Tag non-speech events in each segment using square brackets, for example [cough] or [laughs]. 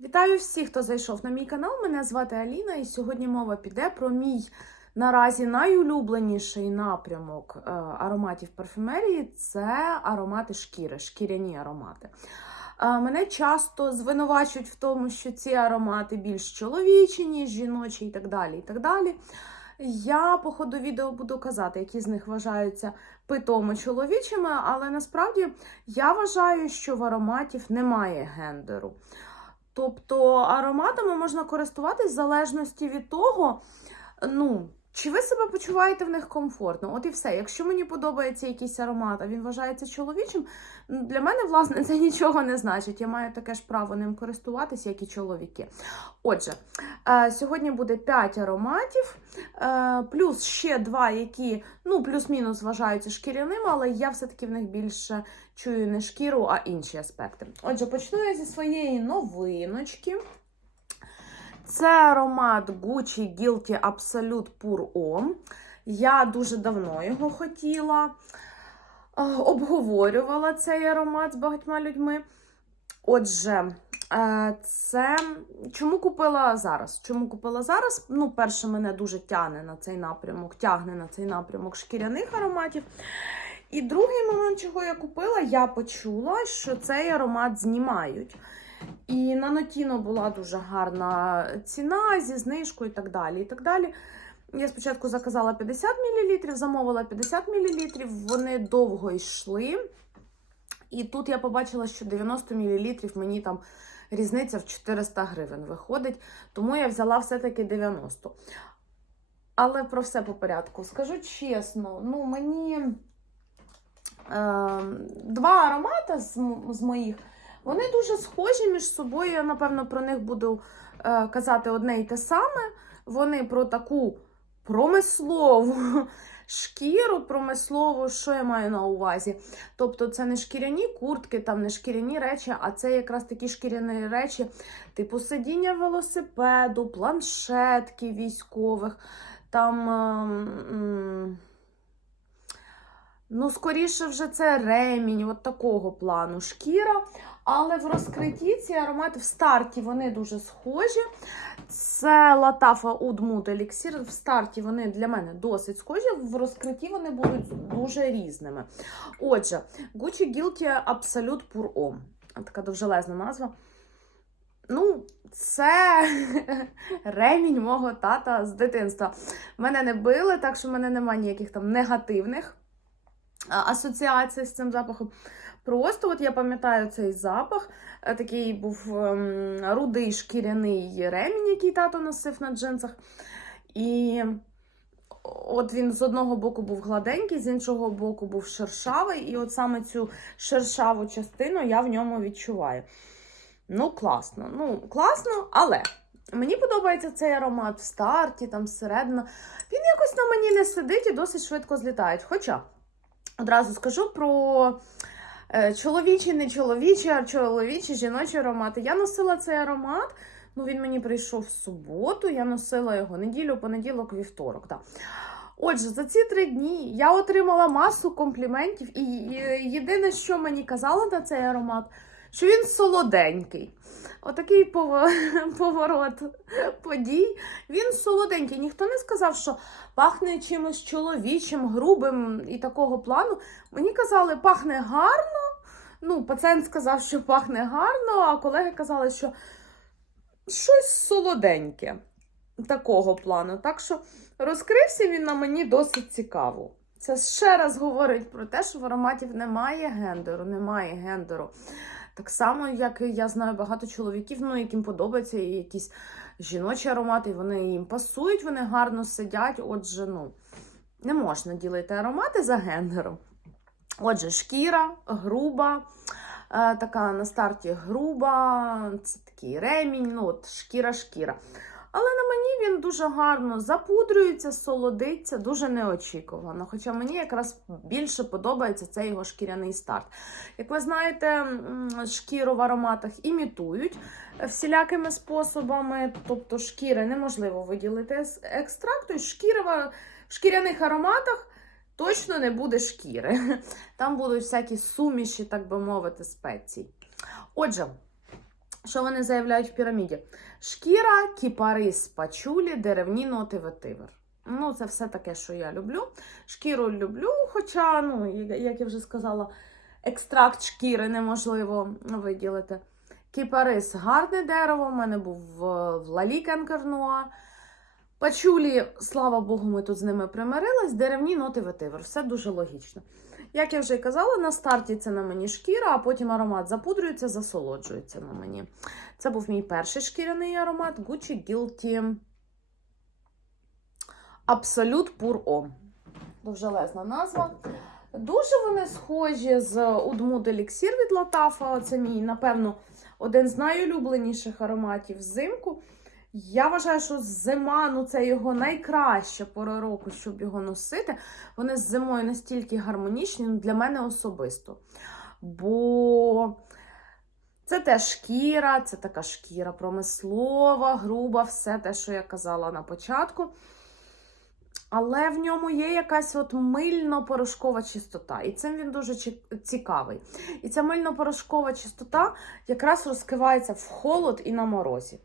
Вітаю всіх, хто зайшов на мій канал. Мене звати Аліна, і сьогодні мова піде про мій наразі найулюбленіший напрямок е, ароматів парфюмерії це аромати шкіри, шкіряні аромати. Е, Мене часто звинувачують в тому, що ці аромати більш чоловічі, ніж жіночі, і так далі. І так далі. Я по ходу відео буду казати, які з них вважаються питомо чоловічими, але насправді я вважаю, що в ароматів немає гендеру. Тобто ароматами можна користуватись в залежності від того, ну, чи ви себе почуваєте в них комфортно. От і все. Якщо мені подобається якийсь аромат, а він вважається чоловічим, для мене, власне, [laughs] це нічого не значить. Я маю таке ж право ним користуватись, як і чоловіки. Отже, е, сьогодні буде 5 ароматів, е, плюс ще два, які ну, плюс-мінус вважаються шкіряними, але я все-таки в них більше чую не шкіру, а інші аспекти. Отже, почну я зі своєї новиночки. Це аромат Gucci Guilty Absolute Pure Homme. Я дуже давно його хотіла. Е, Обговорювала цей аромат з багатьма людьми. Отже, е, це чому купила зараз? Чому купила зараз? Ну, перше, мене дуже тягне на цей напрямок, тягне на цей напрямок шкіряних ароматів. І другий момент, чого я купила, я почула, що цей аромат знімають. І на Нотіно була дуже гарна ціна зі знижкою і так далі. І так далі. Я спочатку заказала 50 мл, замовила 50 мл, вони довго йшли. І тут я побачила, що 90 мл мені там різниця в 400 гривень виходить, тому я взяла все-таки 90. Але про все по порядку. Скажу чесно, ну мені е, два аромати з, з моїх. Вони дуже схожі між собою. Я, напевно, про них буду е, казати одне й те саме. Вони про таку промислову [laughs] шкіру, промислову, що я маю на увазі. Тобто, це не шкіряні куртки, там не шкіряні речі, а це якраз такі шкіряні речі, типу сидіння велосипеду, планшетки військових. Там. Ну, скоріше вже це ремінь, от такого плану шкіра. Але в розкритті ці аромати в старті вони дуже схожі. Це Латафа Mood Elixir. В старті вони для мене досить схожі, в розкритті вони будуть дуже різними. Отже, Gucci Guilty Absolute Pure Homme. Така довжелезна назва. Ну, це [laughs] ремінь мого тата з дитинства. Мене не били, так що в мене немає ніяких там негативних а, асоціацій з цим запахом. Просто от я пам'ятаю цей запах. Е, Такий був ем, рудий шкіряний ремінь, який тато носив на джинсах. І от він з одного боку був гладенький, з іншого боку був шершавий. І от саме цю шершаву частину я в ньому відчуваю. Ну, класно. Ну, класно, але мені подобається цей аромат в старті, там всередину. Він якось на мені не сидить і досить швидко злітають. Хоча одразу скажу про е, чоловічі, не чоловічі, а чоловічі, жіночі аромати. Я носила цей аромат. Ну, він мені прийшов в суботу, я носила його неділю, понеділок, вівторок. Да. Отже, за ці три дні я отримала масу компліментів, і і єдине, що мені казали на цей аромат, що він солоденький. Отакий [laughs] поворот подій. Він солоденький. Ніхто не сказав, що пахне чимось чоловічим, грубим і такого плану. Мені казали, пахне гарно. Ну, пацієнт сказав, що пахне гарно, а колеги казали, що щось солоденьке такого плану. Так що розкрився він на мені досить цікаво. Це ще раз говорить про те, що в ароматів немає гендеру, немає гендеру. Так само, як і я знаю багато чоловіків, ну, яким подобаються якісь жіночі аромати, вони їм пасують, вони гарно сидять. Отже, ну, не можна ділити аромати за гендером. Отже, шкіра, груба, е, така на старті груба, це такий ремінь, ну от шкіра-шкіра. Але на мені він дуже гарно запудрюється, солодиться, дуже неочікувано. Хоча мені якраз більше подобається цей його шкіряний старт. Як ви знаєте, шкіру в ароматах імітують всілякими способами, тобто шкіри неможливо виділити з екстракту, і в шкіряних ароматах точно не буде шкіри. Там будуть всякі суміші, так би мовити, спецій. Отже, Що вони заявляють в піраміді? Шкіра, кіпарис, пачулі, деревні ноти, ветивер. Ну, це все таке, що я люблю. Шкіру люблю, хоча, ну, як я вже сказала, екстракт шкіри неможливо виділити. Кіпарис гарне дерево. У мене був в, в Лалі Кенкернуа. Пачулі, слава Богу, ми тут з ними примирились. Деревні ноти ветивер. Все дуже логічно. Як я вже й казала, на старті це на мені шкіра, а потім аромат запудрюється, засолоджується на мені. Це був мій перший шкіряний аромат Gucci Guilty Absolute Pure Homme. Довжелезна назва. Дуже вони схожі з Udmood Elixir від Латафа. Це мій, напевно, один з найулюбленіших ароматів взимку. Я вважаю, що зима ну це його найкраща пора року, щоб його носити. Вони з зимою настільки гармонічні ну, для мене особисто. Бо це теж шкіра, це така шкіра промислова, груба, все те, що я казала на початку. Але в ньому є якась от мильно-порошкова чистота. І цим він дуже цікавий. І ця мильно-порошкова чистота якраз розкривається в холод і на морозі.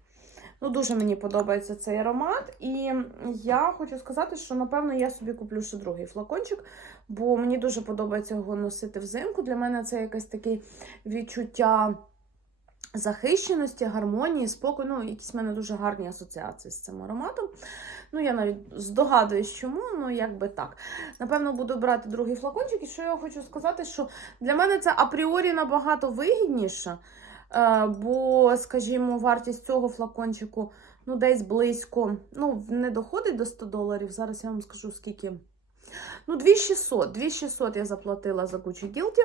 Ну, дуже мені подобається цей аромат. І я хочу сказати, що, напевно, я собі куплю ще другий флакончик, бо мені дуже подобається його носити взимку. Для мене це якесь таке відчуття захищеності, гармонії, спокою. Ну, якісь в мене дуже гарні асоціації з цим ароматом. Ну, я навіть здогадуюсь, чому, ну якби так. Напевно, буду брати другий флакончик. І що я хочу сказати, що для мене це апріорі набагато вигідніше. Е, Бо, скажімо, вартість цього флакончику ну, десь близько, ну, не доходить до 100 доларів. Зараз я вам скажу, скільки. Ну, 2600. 2600 я заплатила за Gucci Guilty.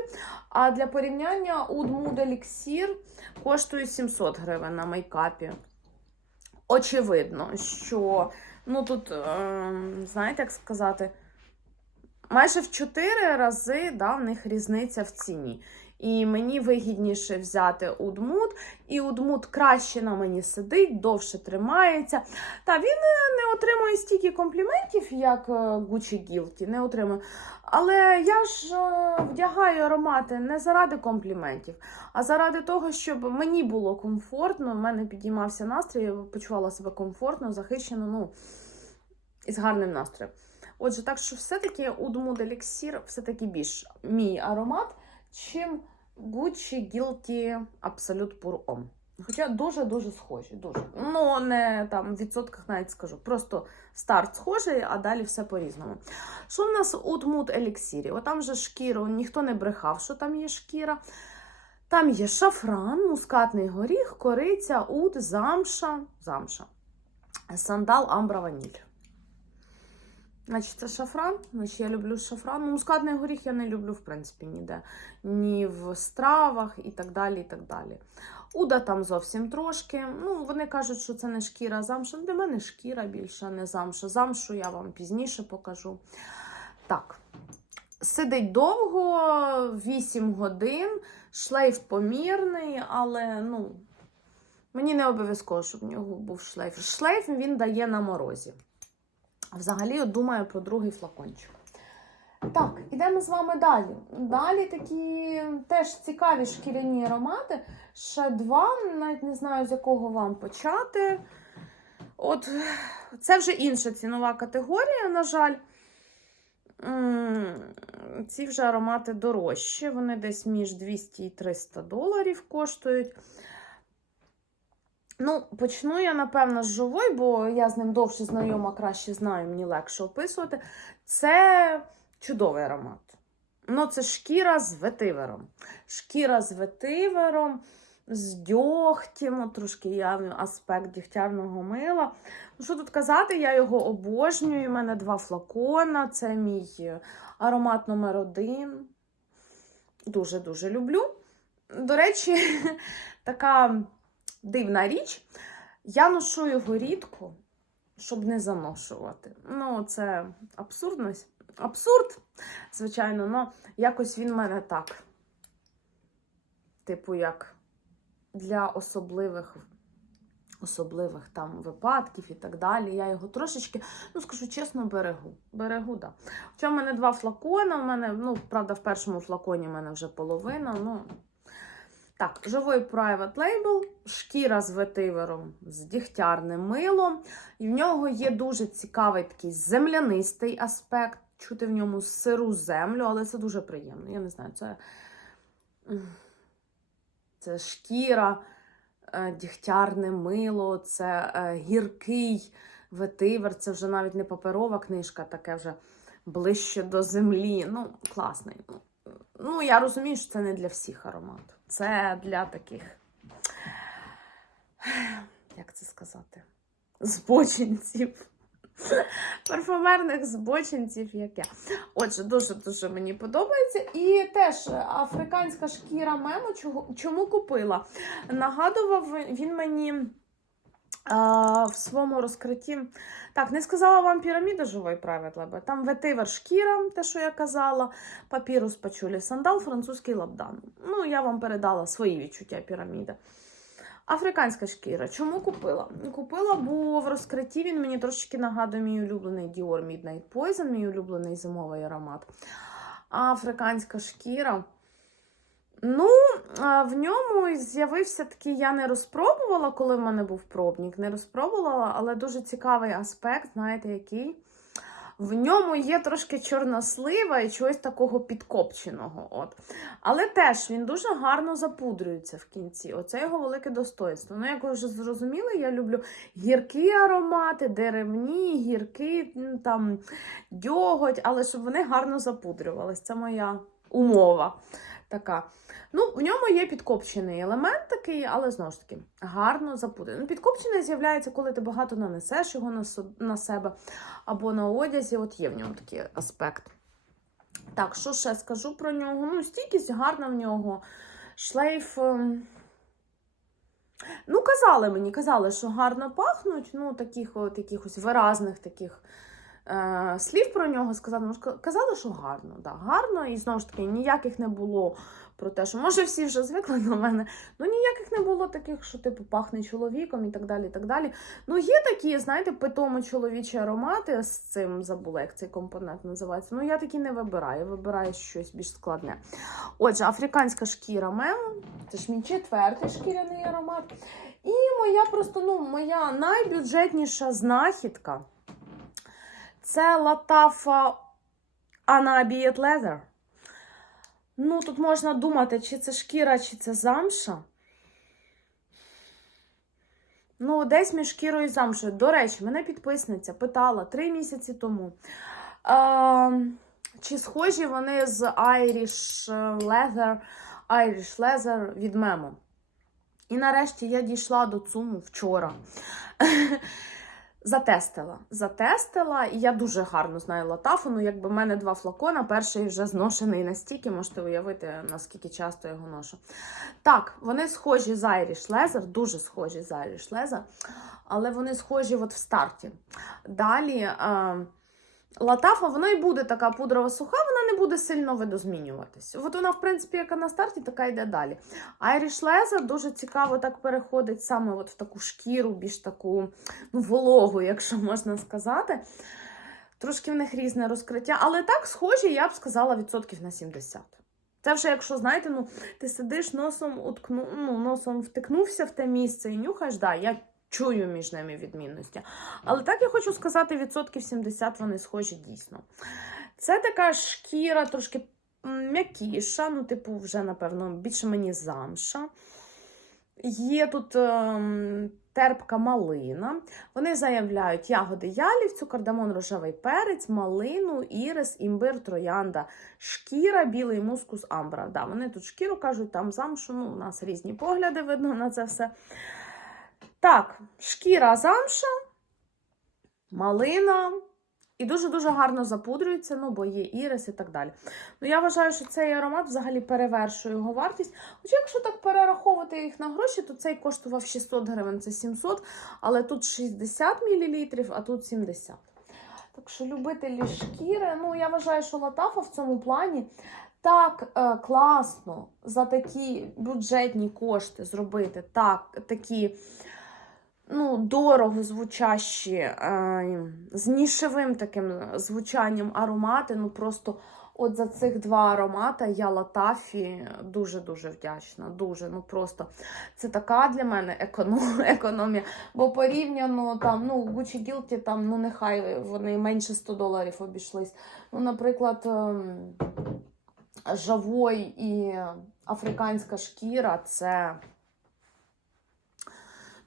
А для порівняння Oud Mood Elixir коштує 700 гривень на мейкапі. Очевидно, що ну тут, е, знаєте, як сказати, майже в 4 рази да, в них різниця в ціні. І мені вигідніше взяти Удмут, і Удмут краще на мені сидить, довше тримається. Та він е, не отримує стільки компліментів, як е, Gucci Guilty, не отримує. Але я ж е, вдягаю аромати не заради компліментів, а заради того, щоб мені було комфортно, в мене підіймався настрій, я почувала себе комфортно, захищено, ну, і з гарним настроєм. Отже, так що все-таки Удмут Elixir все-таки більш мій аромат чим Gucci Guilty Absolute Pure Homme. Хоча дуже-дуже схожі. Дуже. Ну, не там в відсотках навіть скажу. Просто старт схожий, а далі все по-різному. Що в нас у Тмут Еліксірі? О, там же шкіру, ніхто не брехав, що там є шкіра. Там є шафран, мускатний горіх, кориця, ут, замша, замша, сандал, амбра, ваніль. Значить, це шафран. Значить, я люблю шафран. Ну, мускатний горіх я не люблю, в принципі, ніде. Ні в стравах і так далі. і так далі. Уда там зовсім трошки. Ну, Вони кажуть, що це не шкіра, замша. Для мене шкіра більше, а не замша. Замшу я вам пізніше покажу. Так. Сидить довго, 8 годин, шлейф помірний, але ну, мені не обов'язково, щоб в нього був шлейф. Шлейф він дає на морозі. Взагалі, от думаю про другий флакончик. Так, ідемо з вами далі. Далі такі теж цікаві шкіряні аромати. Ще два, навіть не знаю, з якого вам почати. От, Це вже інша цінова категорія, на жаль. Ці вже аромати дорожчі. Вони десь між 200 і 300 доларів коштують. Ну, почну я, напевно, з живой, бо я з ним довше знайома, краще знаю, мені легше описувати. Це чудовий аромат. Ну, це шкіра з ветивером. Шкіра з ветивером, з дьогтем, трошки явний аспект дігтярного мила. Ну, що тут казати, я його обожнюю. У мене два флакона. Це мій аромат номер один. Дуже-дуже люблю. До речі, [laughs] така дивна річ. Я ношу його рідко, щоб не заношувати. Ну, це абсурдність. Абсурд, звичайно, але якось він в мене так. Типу, як для особливих особливих там випадків і так далі. Я його трошечки, ну скажу чесно, берегу. Берегу, да. Хоча в мене два флакони, у мене, ну, правда, в першому флаконі в мене вже половина, ну. Так, живий Private Label, шкіра з ветивером, з дігтярним милом. І в нього є дуже цікавий такий землянистий аспект. Чути в ньому сиру землю, але це дуже приємно. Я не знаю, це, це шкіра, е, дігтярне мило, це е, гіркий ветивер. Це вже навіть не паперова книжка, таке вже ближче до землі. Ну, класний. Ну, я розумію, що це не для всіх аромат. Це для таких, як це сказати, збочинців. Парфумерних збочинців, як я. Отже, дуже-дуже мені подобається. І теж африканська шкіра чого- чому купила? Нагадував він мені в своєму розкритті. Так, не сказала вам піраміда живої Label. Там ветивер шкіра, те, що я казала, папірус пачулі сандал, французький лабдан. Ну, я вам передала свої відчуття піраміди. Африканська шкіра. Чому купила? Купила, бо в розкритті він мені трошечки нагадує мій улюблений Dior Midnight Poison, мій улюблений зимовий аромат. Африканська шкіра. Ну, в ньому з'явився такий, я не розпробувала, коли в мене був пробник. Не розпробувала, але дуже цікавий аспект, знаєте, який. В ньому є трошки чорнослива і чогось такого підкопченого. От. Але теж він дуже гарно запудрюється в кінці. Оце його велике достоинство. Ну, як ви вже зрозуміли, я люблю гіркі аромати, деревні, гірки, там, дьоготь, але щоб вони гарно запудрювались. Це моя умова така. Ну, в ньому є підкопчений елемент такий, але знову ж таки гарно запудрений. Ну, підкопчений з'являється, коли ти багато нанесеш його на, на себе або на одязі. От є в ньому такий аспект. Так, що ще скажу про нього? Ну, стійкість гарна в нього. Шлейф. ем, Ну, казали мені, казали, що гарно пахнуть. Ну, таких от якихось виразних таких е, слів про нього сказали. Ну, казали, що гарно. Да, гарно, і знову ж таки, ніяких не було про те, що може всі вже звикли до мене. Ну, ніяких не було таких, що типу пахне чоловіком і так далі. так далі. Ну, є такі, знаєте, питомо чоловічі аромати з цим забула, як цей компонент називається. Ну, я такі не вибираю, вибираю щось більш складне. Отже, африканська шкіра мемо, це ж мій четвертий шкіряний аромат. І моя просто, ну, моя найбюджетніша знахідка це латафа Anabiet Leather. Ну, тут можна думати, чи це шкіра, чи це замша. Ну, десь між шкірою і замшою. До речі, мене підписниця питала три місяці тому. Е, чи схожі вони з Irish Leather, Irish Leather від Memo. І нарешті я дійшла до цуму вчора. [laughs] Затестила. Затестила, і я дуже гарно знаю латафу. Ну, якби в мене два флакона, перший вже зношений настільки, можете уявити, наскільки часто я його ношу. Так, вони схожі з Irish Leather, дуже схожі з Irish Leather, але вони схожі от в старті. Далі. Е, Латафа, вона і буде така пудрова суха, вона не буде сильно видозмінюватись. От вона, в принципі, яка на старті, така йде далі. Irish Leather дуже цікаво так переходить саме от в таку шкіру, більш таку ну, вологу, якщо можна сказати. Трошки в них різне розкриття, але так схожі, я б сказала, відсотків на 70. Це вже, якщо знаєте, ну ти сидиш носом уткну, ну, носом втикнувся в те місце і нюхаєш, да, я чую між ними відмінності. Але так я хочу сказати, відсотків 70 вони схожі дійсно. Це така шкіра трошки м'якіша, ну, типу, вже, напевно, більше мені замша. Є тут ем, терпка малина. Вони заявляють ягоди ялівцю, кардамон, рожевий перець, малину, ірис, імбир, троянда, шкіра, білий мускус, амбра. Да, вони тут шкіру кажуть, там замшу. Ну, у нас різні погляди видно на це все. Так, шкіра замша, малина. І дуже-дуже гарно запудрюється, ну, бо є ірис і так далі. Ну, я вважаю, що цей аромат взагалі перевершує його вартість. Хоча, якщо так перераховувати їх на гроші, то цей коштував 600 гривень, це 700, але тут 60 мл, а тут 70. Так що любителі шкіри, ну я вважаю, що Латафа в цьому плані так е, класно за такі бюджетні кошти зробити так, такі ну, дорого звучащі, е, з нішевим таким звучанням аромати, ну просто От за цих два аромата я Латафі дуже-дуже вдячна. Дуже, ну просто це така для мене економ, [laughs] економія. Бо порівняно там, ну, Gucci Guilty, там, ну нехай вони менше 100 доларів обійшлись. Ну, наприклад, ем, Жавой і африканська шкіра це.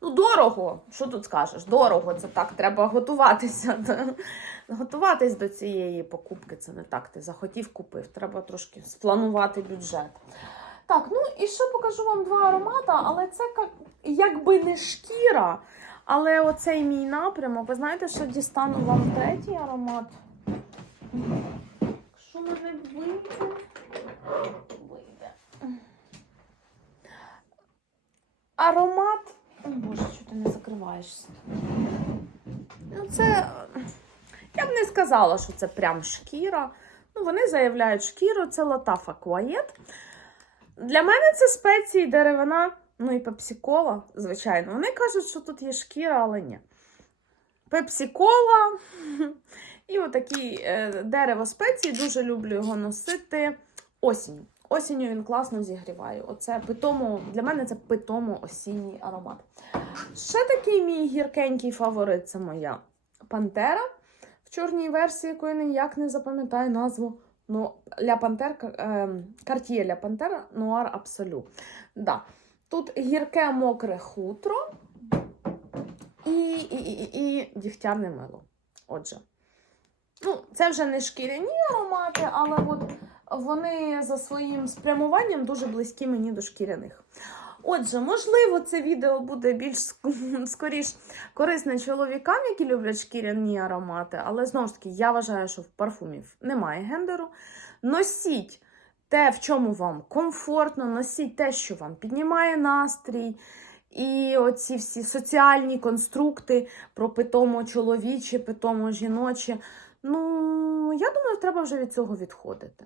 Ну, дорого. Що тут скажеш? Дорого, це так, треба готуватися. [laughs] Готуватись до цієї покупки це не так. Ти захотів купив. Треба трошки спланувати бюджет. Так, ну і ще покажу вам два аромата, але це як- якби не шкіра. Але оцей мій напрямок. Ви знаєте, що дістану вам третій аромат? Що мене? Вийде. Аромат. О, Боже, що ти? Ну, це. Я б не сказала, що це прям шкіра. Ну, вони заявляють шкіру, це Латафа Куаєт. Для мене це спеції, деревина, ну і пепсикола, звичайно. Вони кажуть, що тут є шкіра, але ні. Пепсикола [laughs] і отакі е, дерево спеції. Дуже люблю його носити осінню. Осінню він класно зігріває. Оце питому, для мене це питому осінній аромат. Ще такий мій гіркенький фаворит це моя Пантера. В чорній версії, якої ніяк не запам'ятаю назву. Ну, Ля Пантер, Cartier Ля Пантера Нуар Абсолю. Да. Тут гірке мокре хутро і, і, і, і дігтярне мило. Отже. Ну, це вже не шкіряні аромати, але от вони за своїм спрямуванням дуже близькі мені до шкіряних. Отже, можливо, це відео буде більш [laughs] скоріш корисне чоловікам, які люблять шкіряні аромати, але знову ж таки, я вважаю, що в парфумів немає гендеру. Носіть те, в чому вам комфортно, носіть те, що вам піднімає настрій. І оці всі соціальні конструкти про питомо чоловіче, питомо жіноче. Ну, я думаю, треба вже від цього відходити.